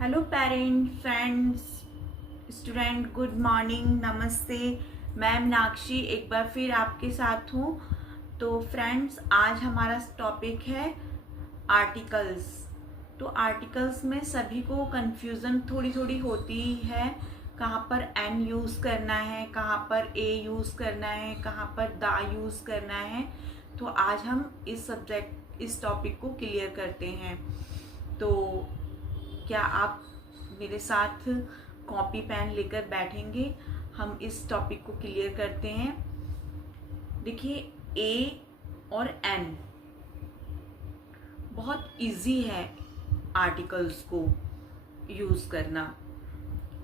Hello parent friends student, good morning, नमस्ते। मैं मीनाक्षी एक बार फिर आपके साथ हूँ। तो फ्रेंड्स, आज हमारा टॉपिक है आर्टिकल्स। तो आर्टिकल्स में सभी को कंफ्यूजन थोड़ी थोड़ी होती है, कहाँ पर एन यूज़ करना है, कहाँ पर ए यूज़ करना है, कहाँ पर दा यूज़ करना है। तो आज हम इस टॉपिक को क्लियर करते हैं। तो क्या आप मेरे साथ कॉपी पेन लेकर बैठेंगे? हम इस टॉपिक को क्लियर करते हैं। देखिए, ए और एन बहुत इजी है आर्टिकल्स को यूज़ करना।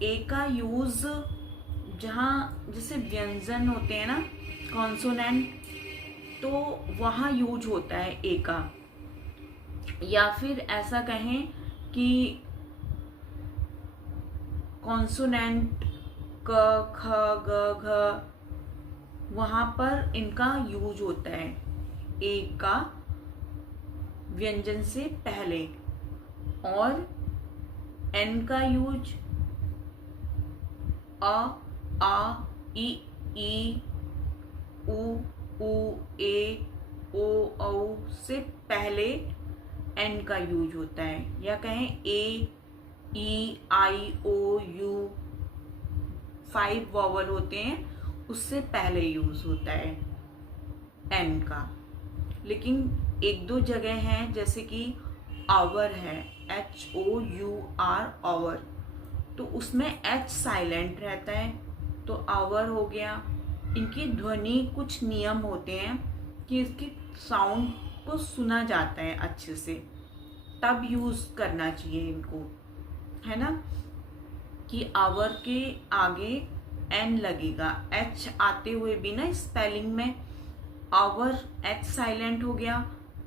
ए का यूज़ जहाँ जैसे व्यंजन होते हैं ना, कॉन्सोनेंट, तो वहाँ यूज होता है ए का। या फिर ऐसा कहें कि कॉन्सोनेंट क, ख, ग, घ, वहाँ पर इनका यूज होता है ए का व्यंजन से पहले। और एन का यूज अ, आ, ई, उ, ए, ओ, औ से पहले एन का यूज होता है। या कहें ए, ई, आई, ओ, यू, 5 वॉवल होते हैं, उससे पहले यूज होता है एन का। लेकिन एक दो जगह हैं, जैसे कि आवर है, HOUR, आवर, तो उसमें एच साइलेंट रहता है, तो आवर हो गया। इनकी ध्वनि कुछ नियम होते हैं कि इसकी साउंड को सुना जाता है अच्छे से, तब यूज करना चाहिए इनको, है ना। कि आवर के आगे एन लगेगा, एच आते हुए भी ना स्पेलिंग में आवर एच साइलेंट हो गया,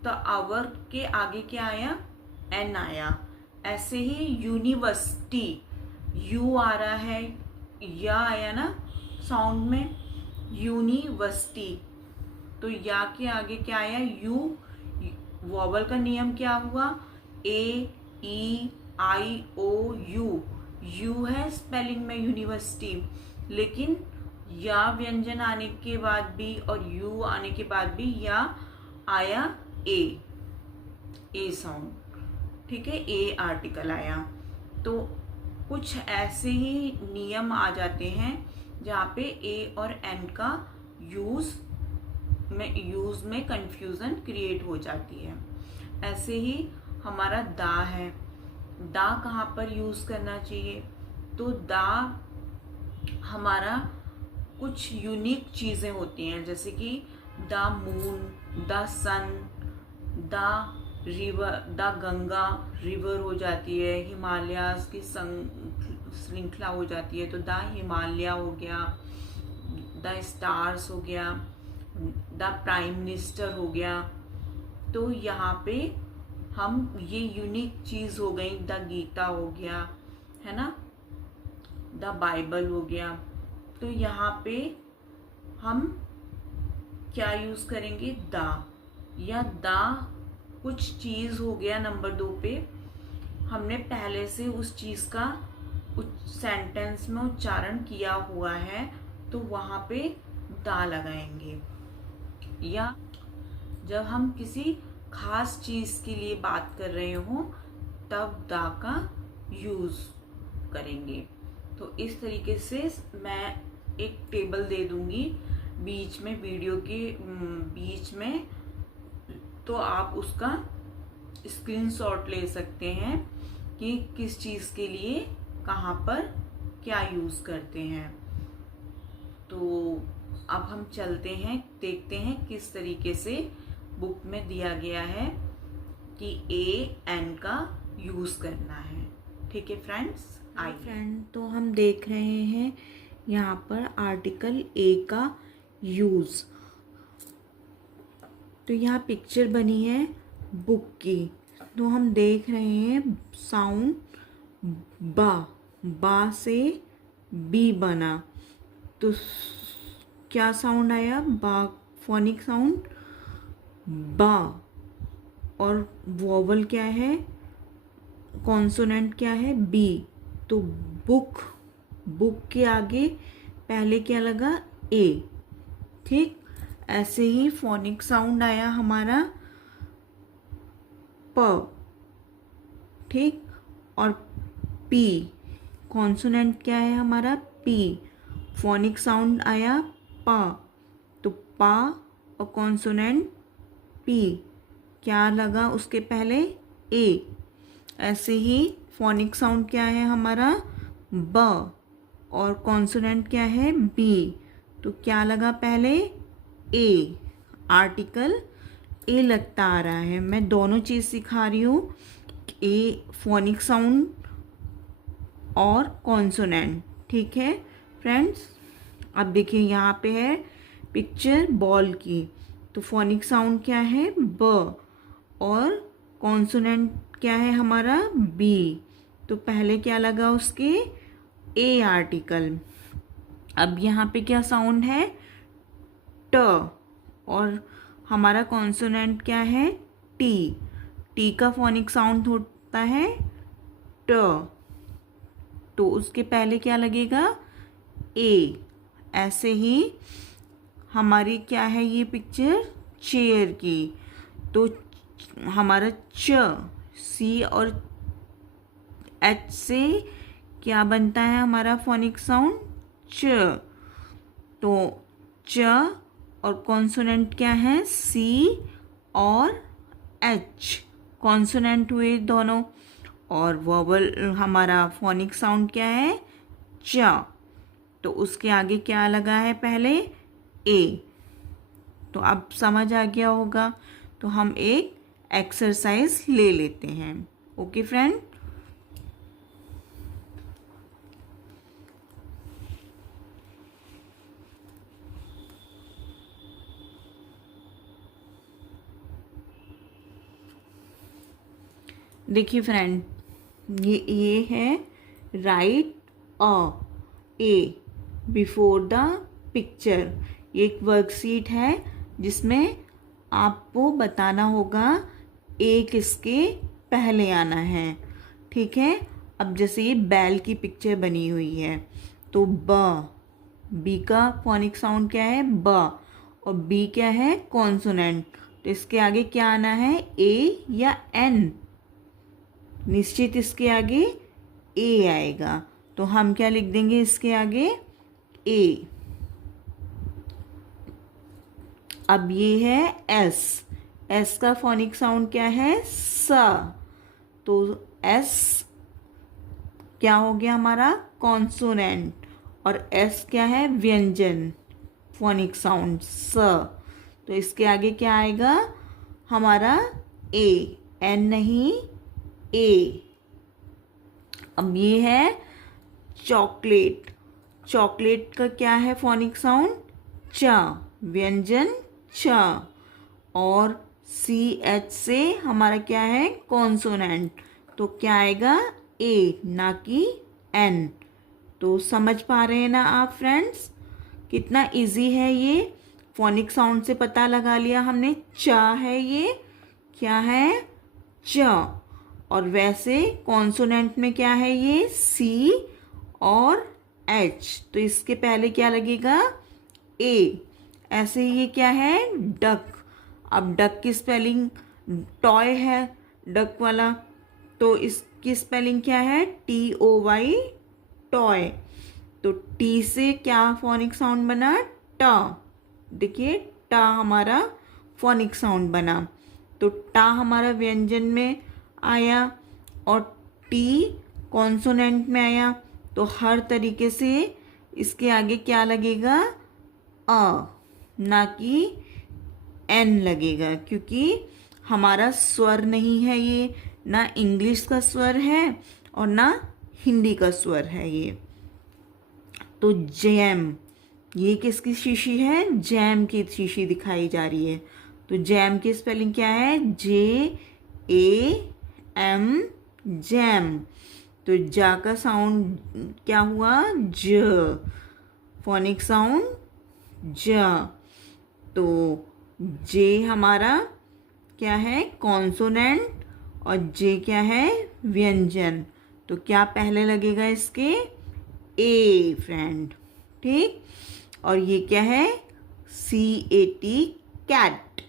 तो आवर के आगे क्या आया, एन आया। ऐसे ही यूनिवर्सिटी, यू आ रहा है, या आया ना साउंड में, यूनिवर्सिटी, तो या के आगे क्या आया, यू। वॉवल का नियम क्या हुआ, ए, ई, आई, ओ, यू है स्पेलिंग में यूनिवर्सिटी, लेकिन या व्यंजन आने के बाद भी और यू आने के बाद भी या आया ए साउंड, ठीक है, ए आर्टिकल आया। तो कुछ ऐसे ही नियम आ जाते हैं जहाँ पे ए और एन का यूज में कंफ्यूजन क्रिएट हो जाती है। ऐसे ही हमारा दा है, दा कहाँ पर यूज करना चाहिए, तो दा हमारा कुछ यूनिक चीजें होती हैं, जैसे कि the moon, the sun, the river, the Ganga river हो जाती है, हिमालयाज की श्रृंखला हो जाती है, तो द हिमालय हो गया, द स्टार्स हो गया, द प्राइम मिनिस्टर हो गया। तो यहाँ पे हम ये यूनिक चीज हो गई, द गीता हो गया, है ना, द बाइबल हो गया। तो यहाँ पे हम क्या यूज करेंगे, दा, या दा कुछ चीज हो गया। नंबर 2 पे हमने पहले से उस चीज का सेंटेंस में उच्चारण किया हुआ है, तो वहां पे दा लगाएंगे। या जब हम किसी खास चीज के लिए बात कर रहे हो, तब दा का यूज करेंगे। तो इस तरीके से मैं एक टेबल दे दूंगी बीच में, वीडियो के बीच में, तो आप उसका स्क्रीनशॉट ले सकते हैं कि किस चीज के लिए कहाँ पर क्या यूज करते हैं। तो अब हम चलते हैं, देखते हैं किस तरीके से बुक में दिया गया है कि ए एन का यूज करना है। ठीक है फ्रेंड्स, आइए। फ्रेंड, तो हम देख रहे हैं यहाँ पर आर्टिकल ए का यूज। तो यहाँ पिक्चर बनी है बुक की, तो हम देख रहे हैं साउंड बा से बी बना, तो क्या साउंड आया, बा, फोनिक साउंड बा। और वोवल क्या है, कॉन्सोनेंट क्या है, बी, तो बुक, बुक के आगे पहले क्या लगा, ए। ठीक, ऐसे ही फोनिक साउंड आया हमारा प। ठीक, और पी, कॉन्सोनेंट क्या है हमारा, पी, फोनिक साउंड आया पा, तो पा और कॉन्सोनेंट पी, क्या लगा उसके पहले, ए। ऐसे ही फोनिक साउंड क्या है हमारा ब, और कॉन्सोनेंट क्या है, बी, तो क्या लगा पहले, ए, आर्टिकल ए लगता आ रहा है। मैं दोनों चीज़ सिखा रही हूँ, ए फोनिक साउंड और कॉन्सोनेंट। ठीक है फ्रेंड्स, अब देखिए यहाँ पे है पिक्चर बॉल की, तो फोनिक साउंड क्या है ब, और कॉन्सोनेंट क्या है हमारा बी, तो पहले क्या लगा उसके, ए आर्टिकल। अब यहाँ पे क्या साउंड है, ट, और हमारा कॉन्सोनेंट क्या है, टी, टी का फोनिक साउंड होता है ट, तो उसके पहले क्या लगेगा, ए। ऐसे ही हमारी क्या है ये पिक्चर चेयर की, तो हमारा च, सी और एच से क्या बनता है हमारा फोनिक साउंड, च, तो च और कॉन्सोनेंट क्या है, सी और एच, कॉन्सोनेंट हुए दोनों, और वोवल हमारा फोनिक साउंड क्या है च, तो उसके आगे क्या लगा है पहले, ए। तो अब समझ आ गया होगा, तो हम एक एक्सरसाइज ले लेते हैं। ओके फ्रेंड, देखिए फ्रेंड, ये है right a A before the picture. एक वर्कशीट है जिसमें आपको बताना होगा ए किसके पहले आना है। ठीक है, अब जैसे ये बैल की पिक्चर बनी हुई है, तो ब, बी का फोनिक साउंड क्या है ब, और बी क्या है कॉन्सोनेंट, तो इसके आगे क्या आना है, ए या एन, निश्चित इसके आगे ए आएगा, तो हम क्या लिख देंगे इसके आगे, ए। अब ये है एस, एस का फोनिक साउंड क्या है स, तो एस क्या हो गया हमारा कॉन्सोनेंट, और एस क्या है व्यंजन, फोनिक साउंड स, तो इसके आगे क्या आएगा हमारा ए, एन नहीं ए। अब ये है चॉकलेट, चॉकलेट का क्या है फोनिक साउंड च, व्यंजन च, और सी एच से हमारा क्या है कॉन्सोनेंट, तो क्या आएगा ए, ना कि एन। तो समझ पा रहे हैं ना आप फ्रेंड्स, कितना इजी है ये, फोनिक साउंड से पता लगा लिया हमने, च है ये, क्या है च, और वैसे कॉन्सोनेंट में क्या है ये सी और एच, तो इसके पहले क्या लगेगा ए। ऐसे ही ये क्या है डक, अब डक की स्पेलिंग टॉय है डक वाला, तो इसकी स्पेलिंग क्या है टी ओ वाई, टॉय, तो टी से क्या फोनिक साउंड बना टा, देखिए टा हमारा फोनिक साउंड बना, तो टा हमारा व्यंजन में आया और टी कॉन्सोनेंट में आया, तो हर तरीके से इसके आगे क्या लगेगा अ, ना कि एन लगेगा, क्योंकि हमारा स्वर नहीं है ये, ना इंग्लिश का स्वर है और ना हिंदी का स्वर है ये। तो जैम, ये किसकी शीशी है, जैम की शीशी दिखाई जा रही है, तो जैम की स्पेलिंग क्या है जे ए एम, जैम, तो जा का साउंड क्या हुआ ज, फोनिक साउंड ज, तो जे हमारा क्या है कॉन्सोनेंट, और जे क्या है, व्यंजन। तो क्या पहले लगेगा इसके, ए फ्रेंड, ठीक। और ये क्या है, CAT, कैट,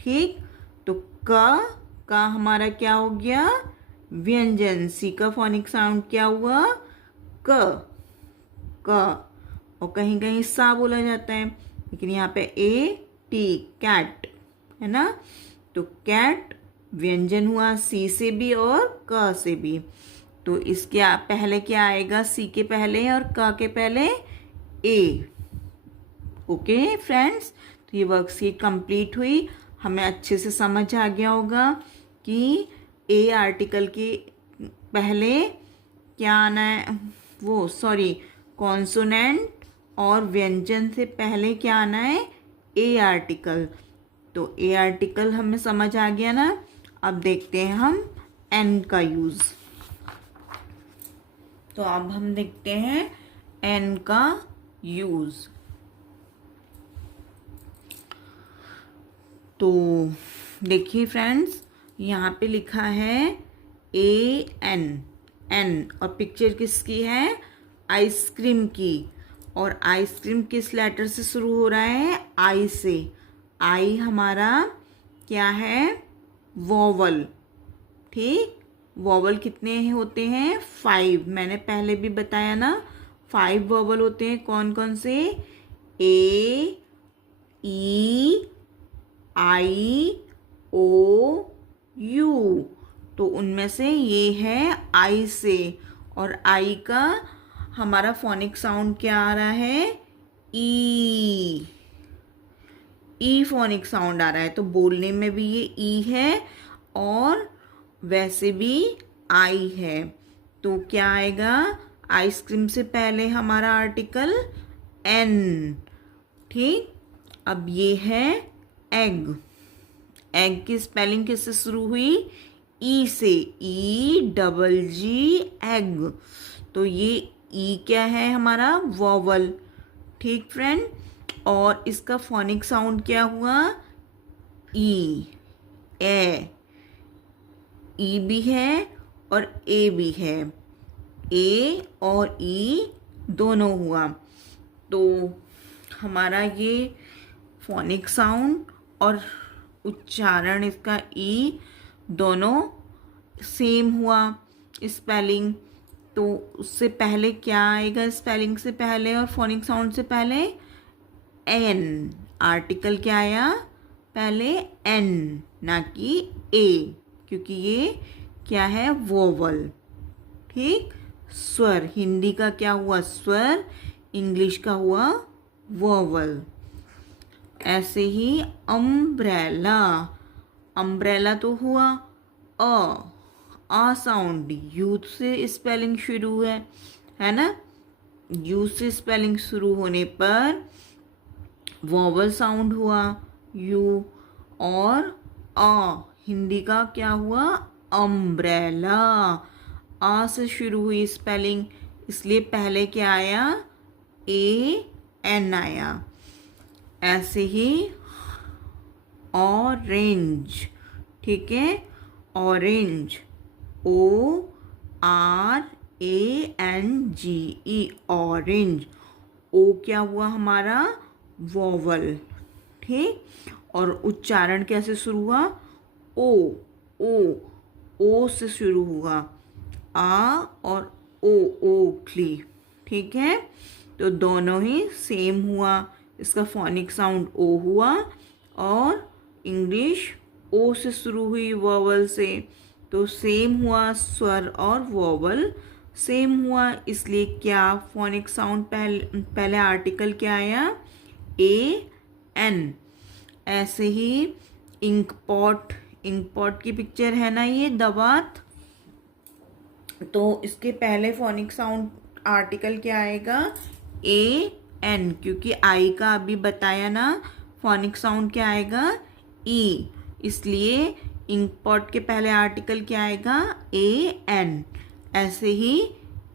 ठीक। तो का हमारा क्या हो गया, व्यंजन। सी का फोनिक साउंड क्या हुआ, क। और कहीं कहीं सा बोला जाता है, लेकिन यहाँ पे AT, कैट, है ना। तो कैट व्यंजन हुआ सी से भी और क से भी। तो इसके पहले क्या आएगा, सी के पहले और क के पहले ए। ओके फ्रेंड्स, तो ये वर्कशीट कंप्लीट हुई। हमें अच्छे से समझ आ गया होगा कि ए आर्टिकल के पहले क्या आना है, वो सॉरी, कॉन्सोनेंट और व्यंजन से पहले क्या आना है, ए आर्टिकल। तो ए आर्टिकल हमें समझ आ गया ना। अब देखते हैं हम एन का यूज़। तो अब हम देखते हैं एन का यूज़। तो देखिए फ्रेंड्स, यहाँ पे लिखा है AN, एन, और पिक्चर किसकी है, आइसक्रीम की। और आइसक्रीम किस लेटर से शुरू हो रहा है, आई से। आई हमारा क्या है, वोवल, ठीक। वोवल कितने होते हैं, 5। मैंने पहले भी बताया ना, 5 वोवल होते हैं। कौन कौन से, A, E, I, O, U। तो उनमें से ये है आई से। और आई का हमारा फोनिक साउंड क्या आ रहा है, ई। ई फोनिक साउंड आ रहा है। तो बोलने में भी ये ई है और वैसे भी आई है। तो क्या आएगा, आइसक्रीम से पहले हमारा आर्टिकल एन, ठीक। अब ये है एग। एग की स्पेलिंग किससे शुरू हुई, ई से, EGG, एग। तो ये ई क्या है हमारा, वोवल, ठीक फ्रेंड। और इसका फोनिक साउंड क्या हुआ, ई, ए। ई भी है और ए भी है, ए और ई दोनों हुआ। तो हमारा ये फोनिक साउंड और उच्चारण इसका ई दोनों सेम हुआ स्पेलिंग। तो उससे पहले क्या आएगा, स्पेलिंग से पहले और फोनिक साउंड से पहले एन। आर्टिकल क्या आया, पहले एन ना कि ए, क्योंकि ये क्या है, वोवल, ठीक। स्वर, हिंदी का क्या हुआ, स्वर। इंग्लिश का हुआ वोवल। ऐसे ही अम्ब्रेला। अम्ब्रेला तो हुआ आ साउंड, यू से स्पेलिंग शुरू है ना। यू से स्पेलिंग शुरू होने पर वोवल साउंड हुआ यू। और हिंदी का क्या हुआ, अम्ब्रेला। आ से शुरू हुई स्पेलिंग, इसलिए पहले क्या आया, AN आया। ऐसे ही ऑरेंज, ठीक है, ऑरेंज, ORANGE, ऑरेंज। ओ क्या हुआ हमारा, वोवल, ठीक। और उच्चारण कैसे शुरू हुआ, ओ से शुरू हुआ, आ और ओखली, ठीक है। तो दोनों ही सेम हुआ। इसका फोनिक साउंड ओ हुआ और इंग्लिश ओ से शुरू हुई वोवल से। तो सेम हुआ, स्वर और वोवल सेम हुआ। इसलिए क्या फोनिक साउंड पहले आर्टिकल क्या आया, AN। ऐसे ही इंक पॉट की पिक्चर है ना, ये दवात। तो इसके पहले फोनिक साउंड आर्टिकल क्या आएगा, AN, क्योंकि आई का अभी बताया ना फोनिक साउंड क्या आएगा, ई। इसलिए इंक पॉट के पहले आर्टिकल क्या आएगा, AN। ऐसे ही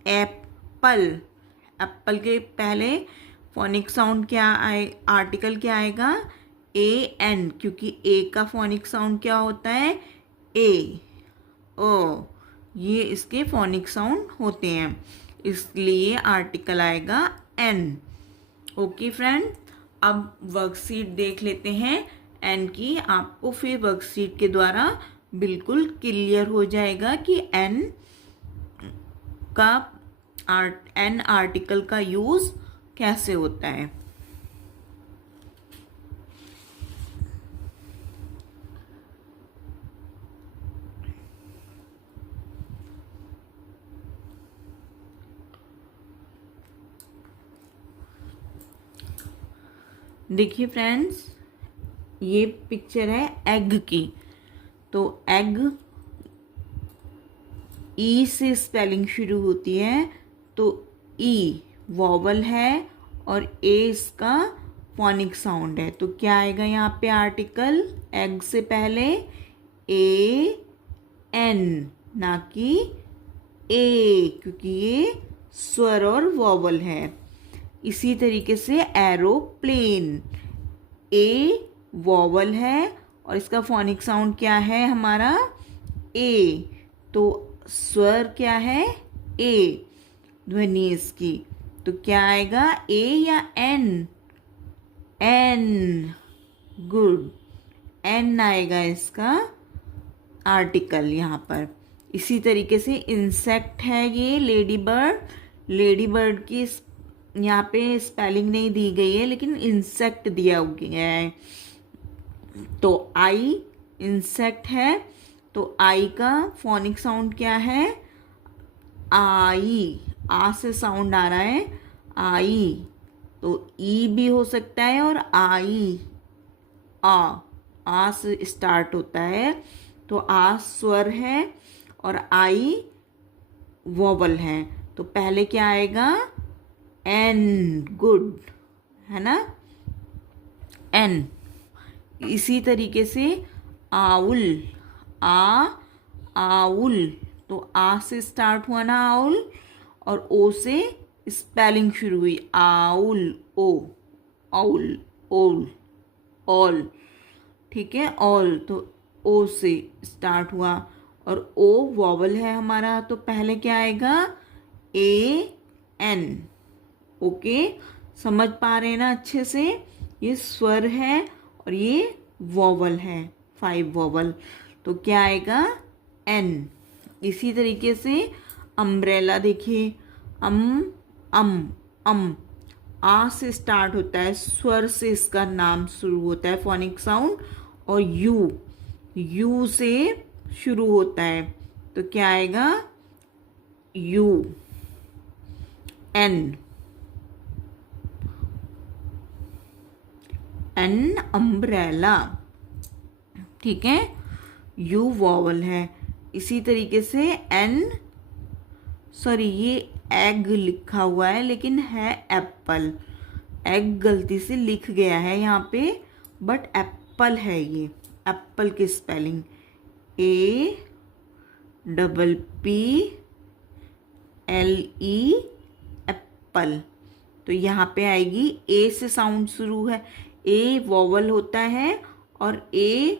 एप्पल के पहले फोनिक साउंड क्या आर्टिकल क्या आएगा, AN, क्योंकि ए का फोनिक साउंड क्या होता है, ए। अ, ये इसके फोनिक साउंड होते हैं, इसलिए आर्टिकल आएगा एन। ओके फ्रेंड, अब वर्कशीट देख लेते हैं एन की। आपको फिर वर्कशीट के द्वारा बिल्कुल क्लियर हो जाएगा कि एन का एन आर्टिकल का यूज कैसे होता है। देखिए फ्रेंड्स, ये पिक्चर है एग की। तो एग ई से स्पेलिंग शुरू होती है, तो ई वॉवल है और ए इसका फोनिक साउंड है। तो क्या आएगा यहाँ पे आर्टिकल? एग से पहले ए एन, ना कि ए, क्योंकि ये स्वर और वॉवल है। इसी तरीके से एरोप्लेन, ए वॉवल है और इसका फोनिक साउंड क्या है हमारा? ए। तो स्वर क्या है? ए, ध्वनि इसकी। तो क्या आएगा, ए या एन? एन, गुड, एन आएगा इसका आर्टिकल यहाँ पर। इसी तरीके से इंसेक्ट है ये लेडी बर्ड। लेडी बर्ड की यहाँ पे स्पेलिंग नहीं दी गई है, लेकिन इंसेक्ट दिया गया है। तो आई इंसेक्ट है, तो आई का फोनिक साउंड क्या है? आई, आ से साउंड आ रहा है, आई। तो ई भी हो सकता है और आई, आ से स्टार्ट होता है। तो आ स्वर है और आई वॉवल है। तो पहले क्या आएगा? एन, गुड, है ना, एन। इसी तरीके से आउल, आउल, तो आ से स्टार्ट हुआ ना आउल, और ओ से स्पेलिंग शुरू हुई, आउल, ओ, आउल, ओल, ऑल, ठीक है, ऑल। तो ओ से स्टार्ट हुआ और ओ वॉवल है हमारा, तो पहले क्या आएगा? A N. ओके, समझ पा रहे हैं ना अच्छे से? ये स्वर है और ये वॉवल है, 5 वॉवल। तो क्या आएगा? एन। इसी तरीके से अम्ब्रेला देखिए, अम, आ से स्टार्ट होता है, स्वर से इसका नाम शुरू होता है, फोनिक साउंड। और यू से शुरू होता है, तो क्या आएगा? यू, एन, एन अम्ब्रेला, ठीक है, यू वॉवल है। इसी तरीके से एन, सॉरी ये एग लिखा हुआ है लेकिन है एप्पल। एग गलती से लिख गया है यहाँ पे, बट एप्पल है ये, एप्पल की spelling A double P L E, Apple. तो यहाँ पे आएगी, ए से साउंड शुरू है, ए वॉवल होता है और ए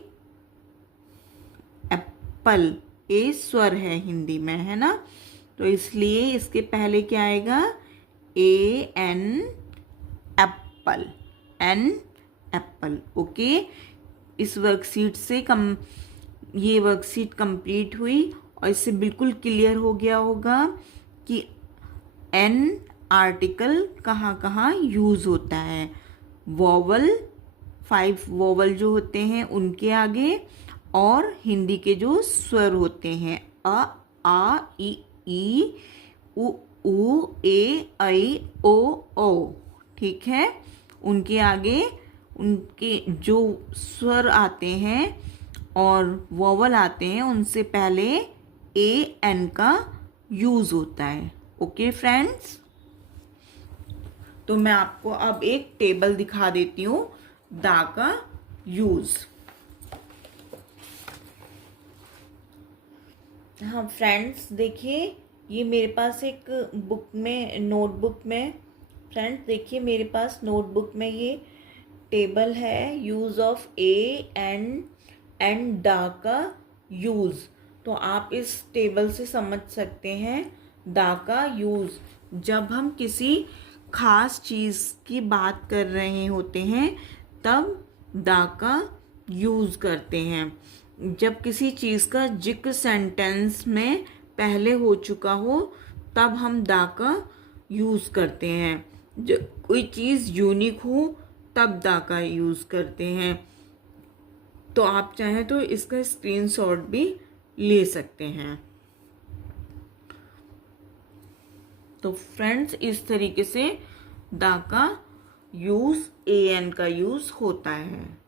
एप्पल, ए स्वर है हिंदी में, है ना। तो इसलिए इसके पहले क्या आएगा? A an, apple, an apple. Okay, इस वर्कशीट से ये वर्कशीट कंप्लीट हुई और इससे बिल्कुल क्लियर हो गया होगा कि एन आर्टिकल कहाँ कहाँ यूज होता है। वॉवल, 5 वॉवल जो होते हैं उनके आगे, और हिंदी के जो स्वर होते हैं, अ, आ, ई, उ, ए, ऐ, ओ, ठीक है, उनके आगे उनके जो स्वर आते हैं और वॉवल आते हैं, उनसे पहले ए एन का यूज होता है। ओके फ्रेंड्स, तो मैं आपको अब एक टेबल दिखा देती हूँ दा का यूज। हाँ फ्रेंड्स, देखिए ये मेरे पास एक बुक में, नोटबुक में, फ्रेंड्स देखिए मेरे पास नोटबुक में ये टेबल है, यूज ऑफ ए एंड डा का यूज। तो आप इस टेबल से समझ सकते हैं दा का यूज़ जब हम किसी खास चीज़ की बात कर रहे होते हैं तब दा का यूज़ करते हैं। जब किसी चीज़ का जिक्र सेंटेंस में पहले हो चुका हो तब हम दा का यूज़ करते हैं। जब कोई चीज़ यूनिक हो तब दा का यूज़ करते हैं। तो आप चाहें तो इसका स्क्रीनशॉट भी ले सकते हैं। तो फ्रेंड्स, इस तरीके से दा का यूज़, एन का यूज़ होता है।